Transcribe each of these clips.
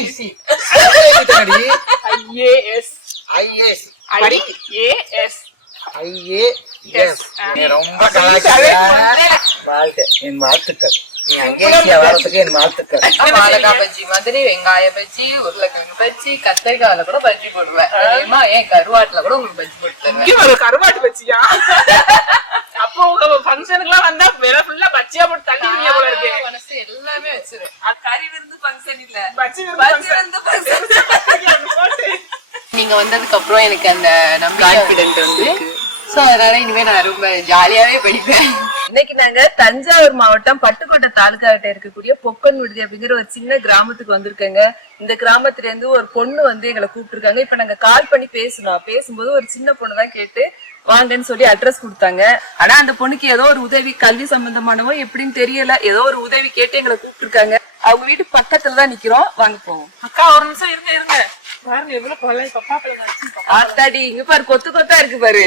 IC I A S I S I A S I A S நீ ரொம்ப வாழ்த்து என் வாழ்த்துக்கள். என் வாழைக்காய் பஜ்ஜி மாதிரி வெங்காய பஜ்ஜி உருளைக்கிழங்கு பஜ்ஜி கத்திரிக்காயில கூட பஜ்ஜி போடுவேன். ஏன் கருவாட்டுல கூட உங்களுக்கு பஜ்ஜி போட்டு கருவாட்டு பச்சியா அப்போ உங்க ஃபங்க்ஷனுக்கு எல்லாம் வந்தா வேற ஃபுல்லா பச்சியா போட்டு தள்ளிடுவீங்க போல இருக்கு மனசு எல்லாமே வச்சிரு கறி விருந்து ஃபங்க்ஷன் இல்ல. நீங்க வந்ததுக்கு அப்புறம் எனக்கு அந்த நம்பிக்கை கான்பிடென்ட் வந்து சோ அதனால இனிமே நான் ரொம்ப ஜாலியாவே படிப்பேன். இன்னைக்கு நாங்க தஞ்சாவூர் மாவட்டம் பட்டுக்கோட்டை தாலுகா கிட்ட இருக்கக்கூடிய பொக்கன் விடுதி அப்படிங்கிற ஒரு சின்ன கிராமத்துக்கு வந்திருக்கேங்க. இந்த கிராமத்துல இருந்து ஒரு பொண்ணு வந்து எங்களை கூப்பிட்டுருக்காங்க. இப்ப நாங்க கால் பண்ணி பேசணும். பேசும்போது ஒரு சின்ன பொண்ணு தான் கேட்டு வாங்கன்னு சொல்லி அட்ரஸ் கொடுத்தாங்க. ஆனா அந்த பொண்ணுக்கு ஏதோ ஒரு உதவி கல்வி சம்பந்தமானவோ எப்படின்னு தெரியல. ஏதோ ஒரு உதவி கேட்டு எங்களை கூப்பிட்டுருக்காங்க. அவங்க வீட்டு பக்கத்துல தான் நிக்கிறோம். வாங்க போவோம். அக்கா ஒரு நிமிஷம் இருங்க இருங்க. பாருங்க எவ்வளவு கொள்ளை பப்பா ஆத்தாடி இங்க பாரு கொத்து கொத்தா இருக்கு பாரு.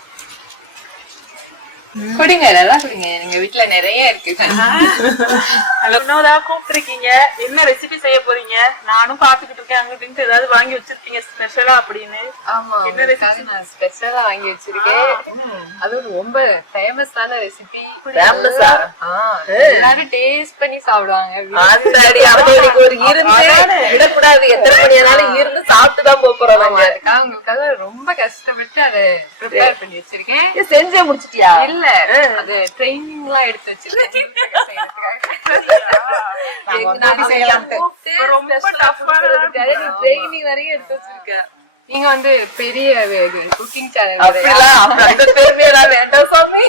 குடிங்க நல்லா குடிங்க. எங்க வீட்டுல நிறைய இருக்கு. வினோதா கூப்பிட்டுருக்கீங்க. என்ன ரெசிபி செய்ய போறீங்க? நானும் பாத்துக்கிட்டு இருக்கேன். அங்கிட்டு ஏதாவது வாங்கி வச்சிருக்கீங்க ஸ்பெஷலா அப்படின்னு. ஆமா என்ன உங்களுக்காக நான் ஸ்பெஷலா வாங்கி வச்சிருக்கேன். அதுவும் ரொம்ப ஃபேமஸான ரெசிபி? எல்லாரும் டேஸ்ட் பண்ணி சாப்பிடுவாங்க. ஒரு இருந்து விடக்கூடாது. எத்தனை மணி ஆனாலும் இருந்து சாப்பிட்டு தான் போறோம் நாங்க. அதுக்காக உங்களுக்காக ரொம்ப கஷ்டப்பட்டு அதை ப்ரிப்பேர் பண்ணி வச்சிருக்கேன். செஞ்சே முடிச்சிட்டியா? இல்ல அது ட்ரைனிங் எல்லாம் எடுத்து வச்சிருக்கேன். ட்ரைனிங் வரைக்கும் எடுத்து வச்சிருக்க நீங்க வந்து பெரிய குக்கிங் சேனல் அப்படிலாம் அப்ப அந்த பெருமையெல்லாம் வேண்டாம் சாமி.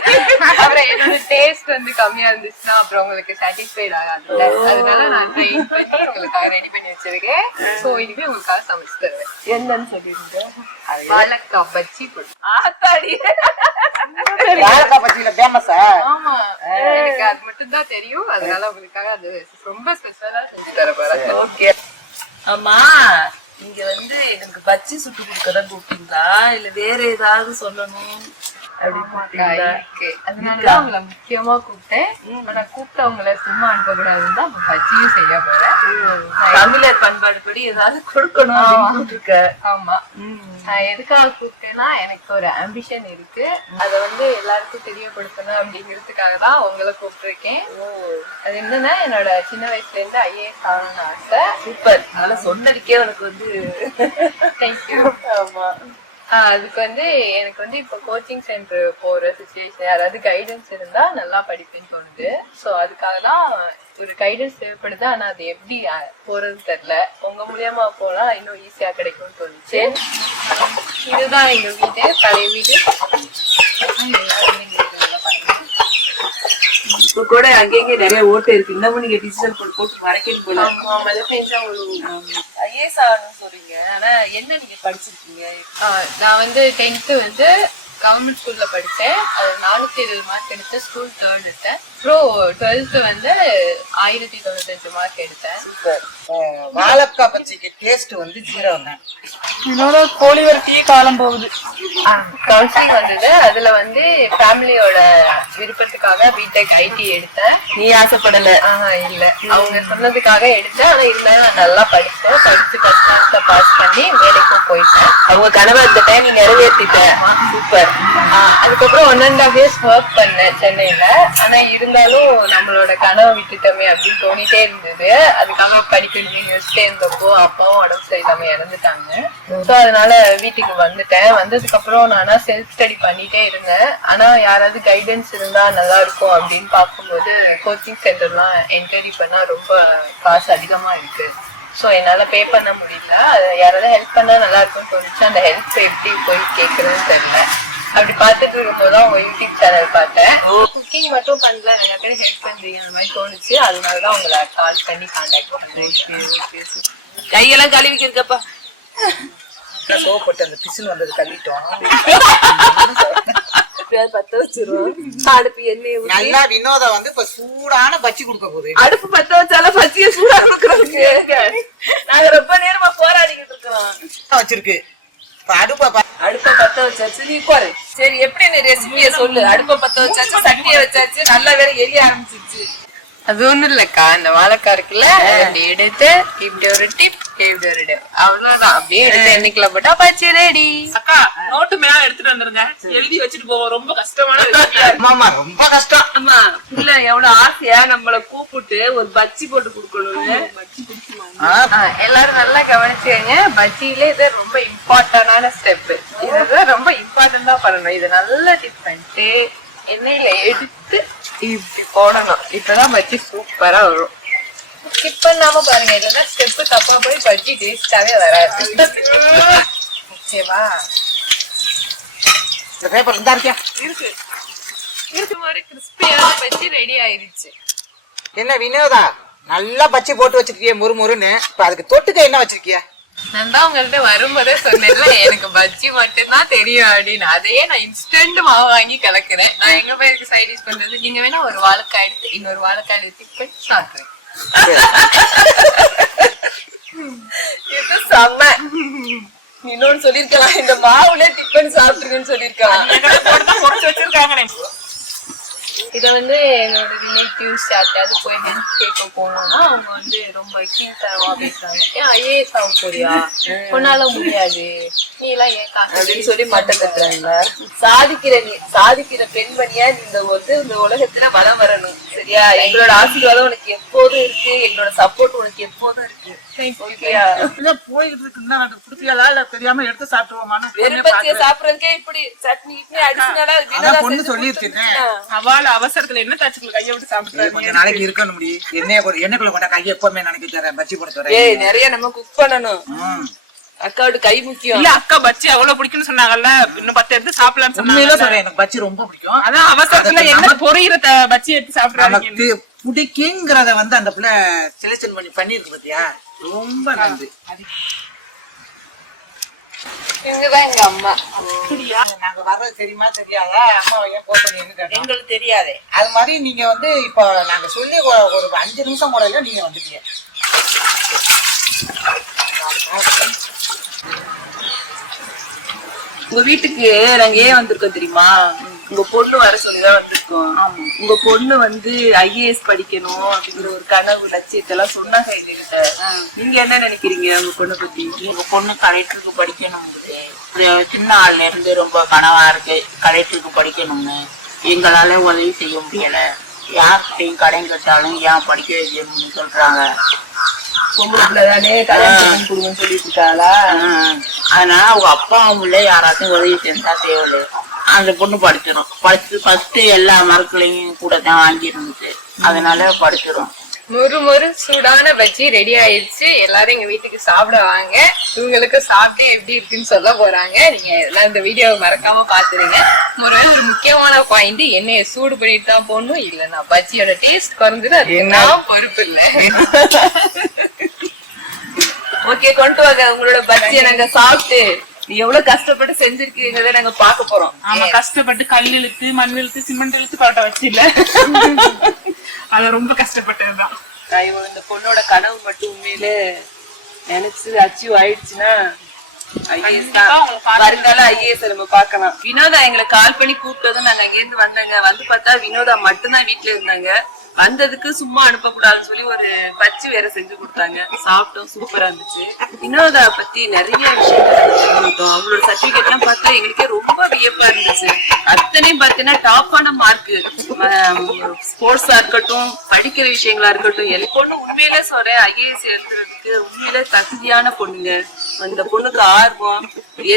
அப்புறம் என்னோட டேஸ்ட் வந்து கம்மியா இருந்துச்சுன்னா அப்புறம் உங்களுக்கு சாட்டிஸ்ஃபைட் ஆகாதுல்ல அதனால நான் ட்ரெயின் பண்ணி உங்களுக்காக ரெடி பண்ணி வச்சிருக்கேன். சோ இனிமே உங்களுக்காக சமைச்சு தருவேன். என்னன்னு சொல்லிருங்க வாழைக்காய் பச்சி ஆத்தாடி. வாழைக்காய் பச்சியில ஃபேமஸா ஆமா. எனக்கு அது மட்டும் தான் தெரியும். அதனால உங்களுக்காக அது ரொம்ப ஸ்பெஷலா செஞ்சு தர போறேன். ஓகே. ஆமா இங்க வந்து எனக்கு பச்சி சுட்டு கொடுக்கதான் கூப்பிட்டீங்களா? இல்ல வேற ஏதாவது சொல்லணும்? அப்படி கூப்பிட்டீங்களா இருக்கு. அதனாலதான் உங்களை முக்கியமா கூப்பிட்டேன். ஆனா கூப்பிட்டவங்களை சும்மா அனுப்பக்கூடாதுன்னு தான் பச்சியும் செய்ய போறேன். தமிழர் பண்பாடு படி ஏதாவது கொடுக்கணும் கூப்பிட்டுருக்க. ஆமா. நான் எதுக்காக கூப்பிட்டேன்னா எனக்கு ஒரு ஆம்பிஷன் இருக்கு. அத வந்து எல்லாருக்கும் தெரியப்படுத்தணும் அப்படிங்கிறதுக்காக தான் உங்களை கூப்பிட்டிருக்கேன். அது என்னன்னா என்னோட சின்ன வயசுல இருந்து ஐஏஎஸ் ஆகணும்னு ஆசை. சூப்பர். அதனால சொன்னதுக்கே உனக்கு வந்து தேங்க்யூ ஆமா. அதுக்கு வந்து எனக்கு வந்து இப்போ கோச்சிங் சென்டர் போற சுச்சுவேஷன் யாராவது கைடன்ஸ் இருந்தா நல்லா படிப்பேன்னு தோணுது. ஸோ அதுக்காக தான் ஒரு கைடன்ஸ் தேவைப்படுது. ஆனா அது எப்படி அஹ், போறது தெரியல. உங்க மூலியமா போனா இன்னும் ஈஸியா கிடைக்கும்னு தோணுச்சு. இதுதான் எங்க வீடு. பழைய வீடு எல்லாரும் இங்க இருக்கிறத பாருங்க. இப்ப கூட அங்கங்க நிறைய ஓட்டு இருக்கு. இன்னமும் நீங்க டிஜிட்டல் போட்டு போட்டு மறைக்கணும் போல. ஐஏஎஸ் ஆகணும்னு சொல்றீங்க. ஆனா என்ன நீங்க படிச்சிருக்கீங்க? ஆஹ் நான் வந்து டென்த்து வந்து கவர்மெண்ட் ஸ்கூல்ல படித்தேன் அது நானூத்தி இருபது மார்க் எடுத்தேன் ஸ்கூல் தேர்ட் எடுத்தேன். அப்புறம் டுவெல்த்து வந்து ஆயிரத்தி தொண்ணூத்தஞ்சு மார்க் எடுத்தேன். வாழைக்காய் பச்சிக்கு டேஸ்ட் வந்து ஜீரோ தான். வினோதா கோழி வரட்டியே காலம் போகுது. கவுன்சிலிங் வந்தது. அதுல வந்து ஃபேமிலியோட விருப்பத்துக்காக பிடெக் ஐடி எடுத்தேன். நீ ஆசைப்படல? ஆஹா இல்ல. அவங்க சொன்னதுக்காக எடுத்தேன். ஆனா இல்ல நான் நல்லா படிச்சேன் படிச்சு ஃபர்ஸ்ட் கிளாஸ்ல பாஸ் பண்ணி வேலைக்கும் போயிட்டேன். அவங்க கனவை இந்த டைம் நீ நிறைவேற்றிட்ட. சூப்பர் ஆஹ் அதுக்கப்புறம் one and half years work பண்ணேன் சென்னையில. ஆனா இருந்தாலும் நம்மளோட கனவை விட்டுட்டோமே அப்படின்னு தோணிட்டே இருந்தது. அதுக்காக படிக்கணும்னு யோசிச்சிட்டே இருந்தப்போ அப்பாவும் உடம்பு சரியில்லாம இறந்துட்டாங்க. ஸோ அதனால வீட்டுக்கு வந்துட்டேன். வந்ததுக்கு அப்புறம் நானா செல்ஃப் ஸ்டடி பண்ணிட்டே இருந்தேன். ஆனா யாராவது கைடன்ஸ் இருந்தா நல்லா இருக்கும் அப்படின்னு பார்க்கும்போது கோச்சிங் சென்டர்லாம் என்கரேஜ் பண்ணா ரொம்ப காசு அதிகமா இருக்கு. ஸோ என்னால் பே பண்ண முடியல. யாராவது ஹெல்ப் பண்ணால் நல்லா இருக்கும்னு தோணுச்சு அந்த ஹெல்ப் எப்படி போய் கேட்குறதுன்னு தெரியல. அப்படி பார்த்துட்டு இருக்கும்போது தான் உங்க யூடியூப் சேனல் பார்த்தேன். குக்கிங் மட்டும் பண்ணல நிறைய பேர் ஹெல்ப் பண்றீங்க அந்த மாதிரி தோணுச்சு. அதனால தான் உங்களை கால் பண்ணி கான்டாக்ட் பண்றேன் கையெல்லாம் கழுவிக்கு இருக்கப்பா சோப்பட்டு அந்த பிசுன்னு வந்தது அடுப்பையாவது பத்த வச்சிருவோம். அடுப்பு எண்ணெய் ஊத்தி. நல்லா வினோதா வந்து இப்ப சூடான பச்சி கொடுக்க போகுது. அடுப்பு பத்த வச்சாலும் பச்சிய சூடா கொடுக்குறோங்க நாங்க ரொம்ப நேரமா போராடிக்கிட்டு இருக்கிறோம். வச்சிருக்கு. அடுப்ப பா- அடுப்பை பத்த வச்சாச்சு. நீ போரு சரி எப்படி நீ ரெசிபிய சொல்லு? அடுப்பை பத்த வச்சாச்சு சட்டியை வச்சாச்சு நல்லா வேற எரிய ஆரம்பிச்சிருச்சு. அது ஒண்ணும் இல்லக்கா. இந்த வாழைக்காய் இருக்குல்ல எடுத்து இப்படி ஒரு டிப் ஒரு dip. அவ்வளவுதான். அப்படியே எடுத்து எண்ணெய்க்குள்ள போட்டா பச்சி ரெடி அக்கா நோட்டு மேல எடுத்துட்டு வந்துருங்க. எழுதி வச்சுட்டு போவோம். ரொம்ப கஷ்டமான ரொம்ப கஷ்டம். ஆமா. புள்ள எவ்வளவு ஆசையா நம்மள கூப்பிட்டு ஒரு பச்சி போட்டு கொடுக்கணும்னு. எல்லாரும் நல்லா கவனிச்சுக்கங்க. பஜ்ஜியில இது ரொம்ப இம்பார்ட்டன்டான ஸ்டெப் இதுதான் ரொம்ப இம்பார்ட்டண்டா பண்ணணும். இதை நல்லா டிப் பண்ணிட்டு எண்ணெயில எடுத்து இப்படி போடணும். இப்பதான் பஜ்ஜி சூப்பரா வரும். ஸ்கிப் பண்ணாம பாருங்க. இல்லைன்னா ஸ்டெப் தப்பா போய் பஜ்ஜி டேஸ்டாவே வராது. ஓகேவா? இந்த பேப்பர் இருந்தா இருக்கியா? இருக்கு. இருக்கு மாதிரி கிறிஸ்பியான பஜ்ஜி ரெடி ஆயிருச்சு. என்ன வினோதா? நல்லா பச்சி போட்டு வச்சிருக்கிய முறு முறுன்னு. இப்ப அதுக்கு தொட்டுக்க என்ன வச்சிருக்கிய? நான் தான் உங்கள்ட்ட வரும்போதே சொன்னேன்ல எனக்கு பஜ்ஜி மட்டும்தான் தெரியும் அப்படின்னு. அதையே நான் இன்ஸ்டன்ட் மாவு வாங்கி கலக்குறேன். நான் எங்க போய் சைட் டிஷ் பண்றது? நீங்க வேணா ஒரு வாழைக்காய் எடுத்து இன்னொரு வாழைக்காய் எடுத்து சாப்பிடுறேன் இது செம்ம. இன்னொன்னு சொல்லிருக்கலாம் இந்த மாவுல டிஃபன் சாப்பிட்டுருக்குன்னு சொல்லிருக்கலாம் வச்சிருக்காங்களே. இதை வந்து என்னோட ரிலேட்டிவ்ஸ் யார்கிட்டயாவது போய் ஹெல்ப் கேட்க போனோம்னா அவங்க வந்து ரொம்ப கீழ்த்தரமா பேசுறாங்க ஏன் ஐஏஎஸ் ஆக போறியா? உன்னால முடியாது. நீ எல்லாம் ஏன் அப்படின்னு சொல்லி மட்டம் தட்டுறாங்க சாதிக்கிற நீ சாதிக்கிற பெண்மணியா நீ இந்த வந்து இந்த உலகத்துல வளம் வரணும். சரியா? எங்களோட ஆசீர்வாதம் உனக்கு எப்போதும் இருக்கு. எங்களோட சப்போர்ட் உனக்கு எப்போதும் இருக்கு. போயிட்டு இருக்கு. குடுப்பியாலா இல்ல தெரியாம எடுத்து வெறுப்பத்திய சாப்பிடறதுக்கே இப்படி சட்னி இட்லி அடிச்சுனால பொண்ணு அவள் அவசரத்துல என்ன தாச்சுக்குள்ள கையை விட்டு சாப்பிட்டுறாங்க கொஞ்ச நாளைக்கு இருக்கணும் முடி. எண்ணெய போட்டு எண்ணெய்க்குள்ள கொண்டா கையை எப்பவுமே நினைக்க பச்சி போட நிறைய நம்ம குக் பண்ணணும். அக்காவோட கை முக்கியம். இல்ல அக்கா பச்சி அவ்வளவு பிடிக்கும்னு சொன்னாங்கல்ல இன்னும் பத்து எடுத்து சாப்பிடலாம்னு சொன்னாங்க சொல்றேன் எனக்கு பச்சி ரொம்ப பிடிக்கும். அதான் அவசரத்துல என்ன பொரியிற பச்சி எடுத்து சாப்பிடுறாங்க பிடிக்குங்கிறத வந்து அந்த பிள்ளை செலக்ஷன் பண்ணி பண்ணிருக்கு பாத்தியா? ரொம்ப நன்றி. இவங்கதான் எங்க அம்மா. நாங்க வர்றது தெரியுமா தெரியாதா? அம்மா ஏன் போன் பண்ணி எங்களுக்கு தெரியாதே. அது மாதிரி நீங்க வந்து இப்போ நாங்க சொல்லி ஒரு ஒரு அஞ்சு நிமிஷம் கூட இல்ல நீங்க வந்துட்டீங்க. உங்க வீட்டுக்கு நாங்க ஏன் வந்திருக்கோம் தெரியுமா? உங்க பொண்ணு வர சொல்லிதான் வந்திருக்கோம். உங்க பொண்ணு வந்து ஐஏஎஸ் படிக்கணும் அப்படிங்கிற ஒரு கனவு லட்சியத்தெல்லாம் சொன்னாங்க எங்ககிட்ட. நீங்க என்ன நினைக்கிறீங்க உங்க பொண்ணை பத்தி? எங்க பொண்ணு கலெக்டருக்கு படிக்கணும். சின்ன ஆள்ல இருந்து ரொம்ப கனவா இருக்கு. கலெக்டருக்கு படிக்கணும்னு. எங்களால உதவி செய்ய முடியல. யார்கிட்டையும் கடன் கேட்டாலும் ஏன் படிக்க வைக்கணும்னு சொல்றாங்க. பொம்பளை பிள்ளை தானே கல்யாணம் கொடுங்கன்னு சொல்லிட்டு இருக்காளா? அதனால அவங்க அப்பா அவங்கள யாராச்சும் உதவி செஞ்சா தேவையில்லை. அந்த பொண்ணு படிச்சிடும் படிச்சு ஃபர்ஸ்ட் எல்லா மார்க்குலையும் கூட தான் வாங்கியிருந்துச்சு அதனால படிச்சிடும் மொறு மொறு சூடான பஜ்ஜி ரெடி ஆயிடுச்சு. எல்லாரும் எங்க வீட்டுக்கு சாப்பிட வாங்க. இவங்களுக்கு சாப்பிட்டு எப்படி இருக்குன்னு சொல்ல போறாங்க. நீங்க எல்லாம் இந்த வீடியோவை மறக்காம பாத்துருங்க. ஒருவேளை ஒரு முக்கியமான பாயிண்ட் எண்ணெயை சூடு பண்ணிட்டு தான் போடணும். இல்லைன்னா பஜ்ஜியோட டேஸ்ட் குறைஞ்சிடும் அதுக்கு நான் பொறுப்பு இல்லை. ஓகே கொண்டு வாங்க. உங்களோட பஜ்ஜியை நாங்க சாப்பிட்டு எவ்வளவு கஷ்டப்பட்டு செஞ்சிருக்கீங்கிறத நாங்க பார்க்க போறோம். ஆமா கஷ்டப்பட்டு கல் இழுத்து மண் இழுத்து சிமெண்ட் இழுத்து பரோட்டா வச்சு இல்ல அது ரொம்ப கஷ்டப்பட்டதுதான். இந்த பொண்ணோட கனவு மட்டும் உண்மையிலே நினைச்சு அச்சீவ் ஆயிடுச்சுன்னா வருங்கால ஐஏஎஸ் நம்ம பார்க்கலாம். வினோதா எங்களை கால் பண்ணி கூப்பிட்டதும் நாங்க அங்க இருந்து வந்தாங்க. வந்து பார்த்தா வினோதா மட்டும்தான் வீட்டுல இருந்தாங்க. வந்ததுக்கு சும்மா அனுப்ப கூடாதுன்னு சொல்லி ஒரு பச்சு வேற செஞ்சு கொடுத்தாங்க. சாப்பிட்டோம் சூப்பரா இருந்துச்சு. வினோதா பத்தி நிறைய விஷயங்கள் அவங்களோட சர்டிபிகேட் எல்லாம் பார்த்தா எங்களுக்கே ரொம்ப வியப்பா இருந்துச்சு. அத்தனையும் பார்த்தீங்கன்னா டாப்பான மார்க் ஸ்போர்ட்ஸா இருக்கட்டும் படிக்கிற விஷயங்களா இருக்கட்டும் எல் பொண்ணு உண்மையிலே சொல்றேன் ஐஏஎஸ் எழுதுறதுக்கு உண்மையிலே தகுதியான பொண்ணுங்க. அந்த பொண்ணுக்கு ஆர்வம்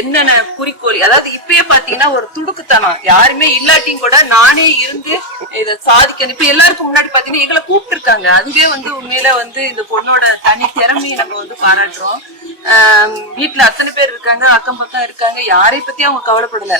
என்னென்ன குறிக்கோள் அதாவது இப்பயே பாத்தீங்கன்னா ஒரு துடுக்குத்தனம். யாருமே இல்லாட்டியும் கூட நானே இருந்து இத சாதிக்கணும். இப்ப எல்லாருக்கும் முன்னாடி பாத்தீங்கன்னா எங்களை கூப்பிட்டு இருக்காங்க அதுவே வந்து உண்மையில வந்து இந்த பொண்ணோட தனி திறமையை நம்ம வந்து பாராட்டுறோம். ஆஹ் வீட்டுல அத்தனை பேர் இருக்காங்க அக்கம் பக்கம் இருக்காங்க. யாரை பத்தி அவங்க கவலைப்படல.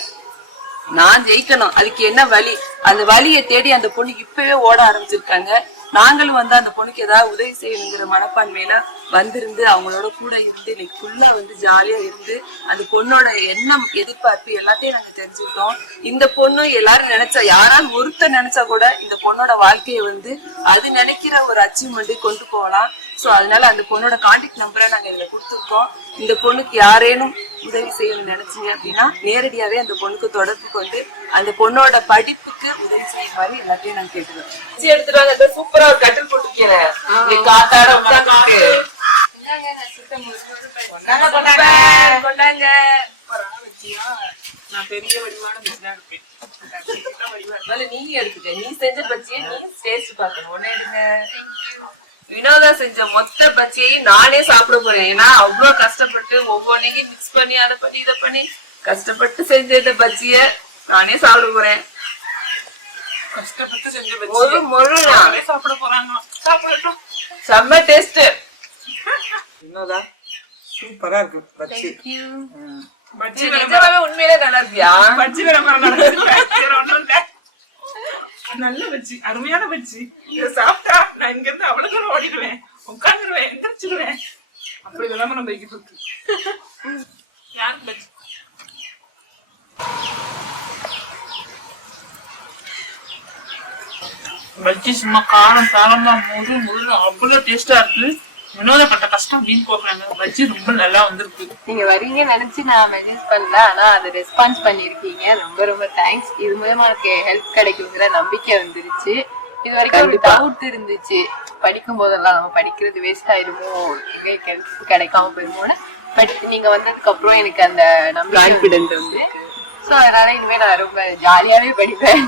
நான் ஜெயிக்கணும். அதுக்கு என்ன வழி? அந்த வழியை தேடி அந்த பொண்ணு இப்பவே ஓட ஆரம்பிச்சிருக்காங்க. நாங்களும் வந்து அந்த பொண்ணுக்கு ஏதாவது உதவி செய்யணுங்கிற மனப்பான்மையில வந்திருந்து அவங்களோட கூட இருந்து இன்னைக்கு ஃபுல்லா வந்து ஜாலியா இருந்து அந்த பொண்ணோட எண்ணம் எதிர்பார்ப்பு எல்லாத்தையும் நாங்க தெரிஞ்சுக்கிட்டோம். இந்த பொண்ணு எல்லாரும் நினைச்சா யாராலும் ஒருத்தர் நினைச்சா கூட இந்த பொண்ணோட வாழ்க்கையை வந்து அது நினைக்கிற ஒரு அச்சீவ்மெண்ட் கொண்டு போகலாம். சோ அதனால அந்த பொண்ணோட கான்டாக்ட் நம்பரை நாங்க இதுல கொடுத்துருக்கோம். இந்த பொண்ணுக்கு யாரேனும் உதவி செய்யணும்னு நினைச்சீங்க அப்படின்னா நேரடியாவே அந்த பொண்ணுக்கு தொடர்பு கொண்டு அந்த பொண்ணோட படிப்புக்கு உதவி செய்ய மாதிரி எல்லாத்தையும் நாங்க கேட்டுக்கிறோம். எடுத்துட்டு வாங்க சூப்பரா ஒரு கட்டில் போட்டுருக்கேன் காத்தாட உட்காந்து கொண்டாங்க. நான் பெரிய வடிவான பிஸ்னா இருப்பேன் முதல்ல நீ எடுத்துக்க. நீ செஞ்ச பச்சியை நீ டேஸ்ட் பார்க்கணும். ஒண்ணு எடுங்க. வினோதா செஞ்ச மொத்த பச்சியையும் நானே சாப்பிட போறேன். ஏன்னா அவ்வளவு கஷ்டப்பட்டு ஒவ்வொன்னையும் மிக்ஸ் பண்ணி அதை பண்ணி இதை பண்ணி கஷ்டப்பட்டு செஞ்ச இந்த பச்சிய நானே சாப்பிட போறேன். கஷ்டப்பட்டு செஞ்ச ஒரு வச்சு முழு நானே சாப்பிட போறாங்க. சாப்பிடட்டும் செம்ம டேஸ்ட் வினோதா சூப்பரா இருக்கு பச்சி பஜ்ஜி நிஜமாவே உண்மையிலே நல்லா இருக்கியா? பஜ்ஜி விளம்பரம் வேற ஒண்ணும் இல்ல. நல்ல பஜ்ஜி அருமையான பஜ்ஜி. இதை சாப்பிட்டா நான் இங்க இருந்து அவ்வளவு தூரம் ஓடிடுவேன். உட்காந்துருவேன் எந்திரிச்சிடுவேன் அப்படி விளம்பரம் போய்கிட்டு இருக்கு யாருக்கு பஜ்ஜி? பஜ்ஜி சும்மா காரம் சாரமா முழு முழு அவ்வளவு டேஸ்டா இருக்கு. வினோதப்பட்ட கஷ்டம் வீண் போக்குறாங்க பஜ்ஜி ரொம்ப நல்லா வந்திருக்கு. நீங்க வரீங்க நினைச்சு நான் மெசேஜ் பண்ணல ஆனா அதை ரெஸ்பான்ஸ் பண்ணிருக்கீங்க ரொம்ப ரொம்ப தேங்க்ஸ் இது மூலமா எனக்கு ஹெல்ப் கிடைக்குங்கிற நம்பிக்கை வந்துருச்சு. இது வரைக்கும் ஒரு டவுட் இருந்துச்சு. படிக்கும் போதெல்லாம் நம்ம படிக்கிறது வேஸ்ட் ஆயிடுமோ எங்களுக்கு ஹெல்ப் கிடைக்காம போயிருமோன்னு. பட் நீங்க வந்ததுக்கு அப்புறம் எனக்கு அந்த நம்பிக்கை வந்து ஸோ அதனால இனிமே நான் ரொம்ப ஜாலியாவே படிப்பேன்.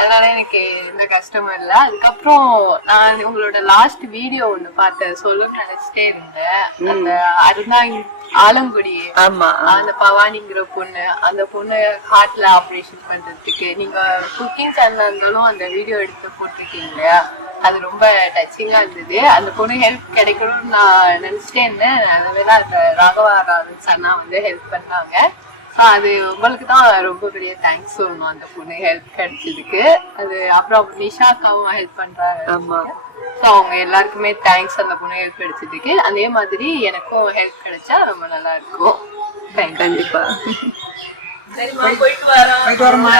அதனால எனக்கு எந்த கஷ்டமும் இல்லை. அதுக்கப்புறம் நான் உங்களோட லாஸ்ட் வீடியோ ஒண்ணு பார்த்தேன். சொல்லணும்னு நினைச்சிட்டே இருந்தேன். அந்த அருந்தாங்க ஆலங்குடி ஆமா. அந்த பவானிங்கிற பொண்ணு அந்த பொண்ணு ஹார்ட்ல ஆபரேஷன் பண்றதுக்கு. நீங்க குக்கிங் சேனல்ல இருந்தாலும் அந்த வீடியோ எடுத்து போட்டிருக்கீங்க அது ரொம்ப டச்சிங்கா இருந்தது. அந்த பொண்ணு ஹெல்ப் கிடைக்கணும்னு நான் நினைச்சிட்டே இருந்தேன். அதுவே அந்த ராகவா ராஜன் அண்ணா வந்து ஹெல்ப் பண்ணாங்க. அது உங்களுக்கு தான் ரொம்ப பெரிய தேங்க்ஸ் சொல்லணும். அந்த பொண்ணு ஹெல்ப் கிடைச்சதுக்கு. அது அப்புறம் நிஷா அக்காவும் ஹெல்ப் பண்றாங்க ஆமா. ஸோ அவங்க எல்லாருக்குமே தேங்க்ஸ் அந்த பொண்ணு ஹெல்ப் கிடைச்சதுக்கு. அதே மாதிரி எனக்கும் ஹெல்ப் கிடைச்சா ரொம்ப நல்லா இருக்கும். தேங்க்ஸ் கண்டிப்பா. சரிம்மா போயிட்டு வரோம். போயிட்டு வரோம்மா.